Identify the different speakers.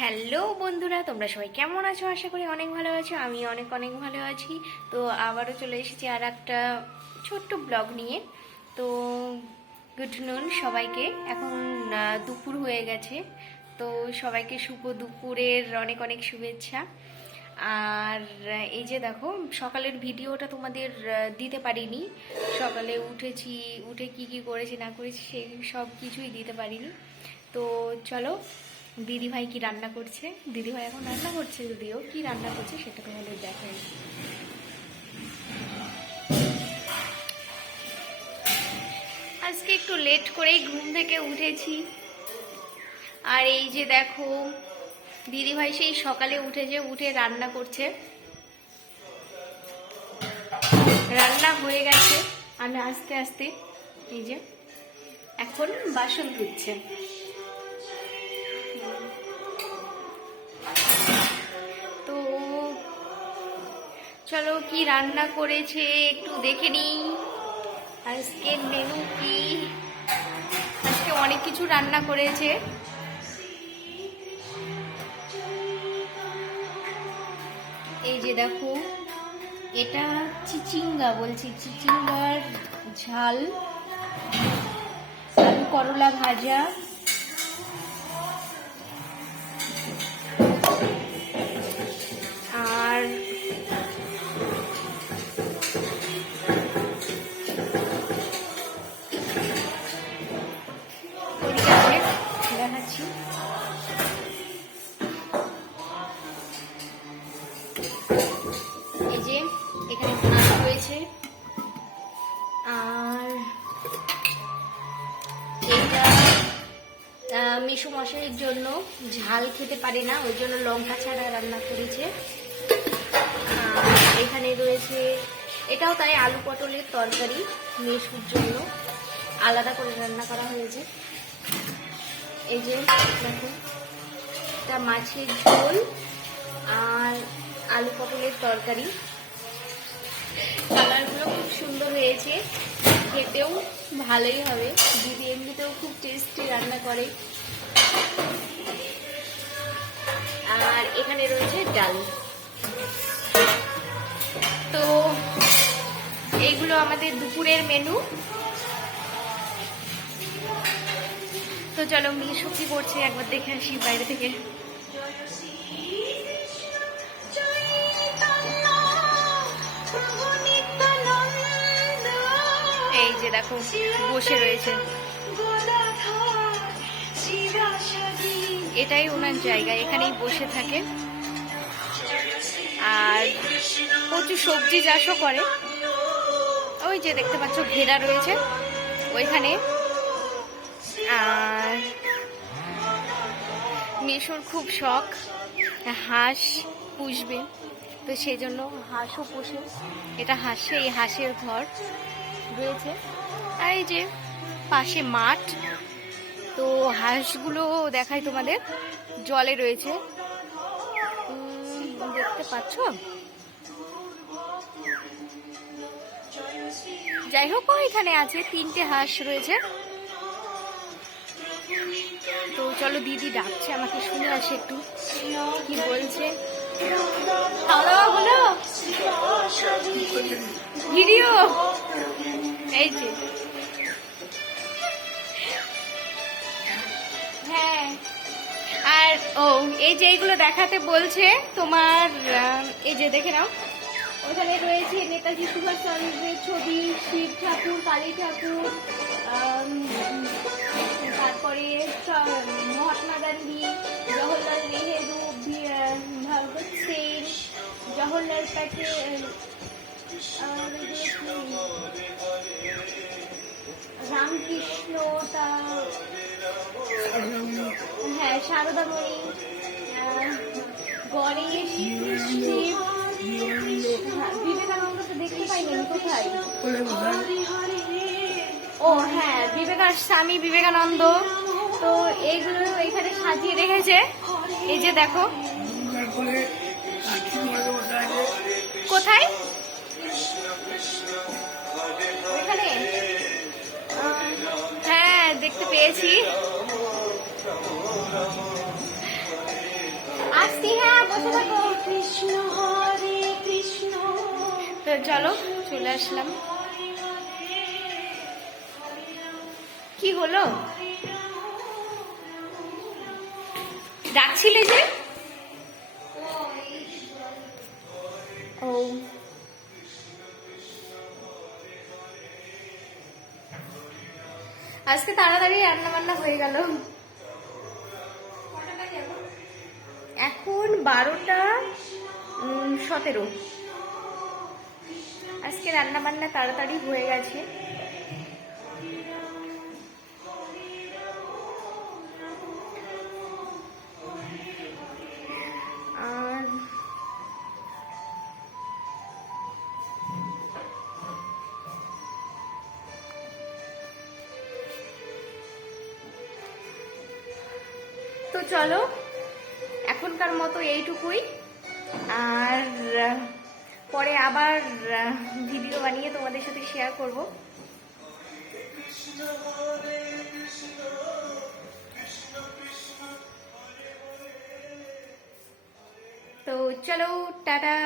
Speaker 1: Hello বন্ধুরা, তোমরা সবাই কেমন আছো? আশা করি অনেক ভালো আছো আমি অনেক অনেক ভালো আছি। তো আবারও চলে এসেছি আর একটা ছোট্ট ব্লগ নিয়ে। তো গুড নুন সবাইকে, এখন দুপুর হয়ে গেছে। তো সবাইকে শুভ দুপুরের অনেক অনেক শুভেচ্ছা। আর এই যে দেখো, সকালের ভিডিওটা তোমাদের দিতে পারিনি। সকালে উঠেছি, উঠে কি কি করেছি না করেছি সেই সব কিছুই দিতে পারিনি। তো চলো দিদি ভাই কি রান্না করছে? দিদি ভাই এখন রান্না করছে যদিও, কি রান্না করছে সেটা তোমাদের দেখাই। আজকে একটু লেট করেই ঘুম থেকে উঠেছি। আর এই যে দেখো দিদি ভাই সেই সকালে উঠেছে উঠে রান্না করছে। রান্না হয়ে গেছে। আমি আস্তে আস্তে এই যে এখন বাসন ধুচ্ছে। কি রান্না করেছে একটু দেখে নিই। আজকের মেনু কি? আজকে অনেক কিছু রান্না করেছে। এই যে দেখো, এটা চিচিঙ্গা বলছি, চিচিঙ্গার ঝাল। করলা ভাজা। এই যে, এখানে ভাত রয়েছে। আর এইটা মিশু মশাইয়ের জন্য ঝাল খেতে পারে না, ওই জন্য লঙ্কা ছাড়া রান্না করেছে। এখানে রয়েছে, এটাও তাই আলু পটলের তরকারি মিশুর জন্য। আলাদা করে রান্না করা হয়েছে। এই যে দেখো এটা মাছের ঝোল। আর আলু পটলের তরকারি। কালারগুলো খুব সুন্দর হয়েছে। খেতেও ভালোই হবে। দিদি এমনিতেও খুব টেস্টি রান্না করে। আর এখানে রয়েছে ডাল। তো এইগুলো আমাদের দুপুরের মেনু তো চলো মিশু কি করছে, একবার দেখে আসি বাইরে থেকে। যে দেখো, বসে রয়েছে। এটাই ওনার জায়গা, এখানেই বসে থাকে। আর প্রচুর সবজি চাষও করে। ওই যে দেখতে পাচ্ছ, ঘেরা রয়েছে ওইখানে। আর মিশুর খুব শখ, হাঁস পুষবে। তো সেই জন্য হাঁসও পুষে। এটা হাঁসে, এই হাঁসের ঘর। রয়েছে। আর এই যে পাশে মাঠ, তো হাঁসগুলো দেখাই তোমাদের। জলে রয়েছে। দেখতে পাচ্ছ? যাই হোক এখানে আছে। তিনটে হাঁস রয়েছে। তো চলো দিদি ডাকছে আমাকে, শুনে আসে একটু। কি বলছে? খাওয়া হলো? ভিডিও? এই যে। হ্যাঁ। আর, ও, এই যে এইগুলো দেখাতে বলছে তোমার এই যে দেখে নাও। ওখানে রয়েছে নেতাজি সুভাষচন্দ্রের ছবি, শিব ঠাকুর, কালী ঠাকুর জওহরলাল প্যাটেল আর এই যে কি, রামকৃষ্ণ হ্যাঁ শারদামণি আহ, গণেশ শিব বিবেকানন্দ তো দেখতে পাইনি কোথায়? ও হ্যাঁ বিবেকার স্বামী বিবেকানন্দ। তো এইগুলো এখানে সাজিয়ে রেখেছে। এই যে দেখো। তো চলো, চলে আসলাম। কি হলো? ডাকছিলে যে? ও। আজকে তাড়াতাড়ি রান্না বান্না হয়ে গেল। এখন বারোটা সতেরো। আজকে রান্না বান্না তাড়াতাড়ি হয়ে গেছে। তো চলো এখনকার মতো এইটুকুই। আর, পরে আবার, ভিডিও বানিয়ে তোমাদের সাথে শেয়ার করব। তো চলো, টাটা।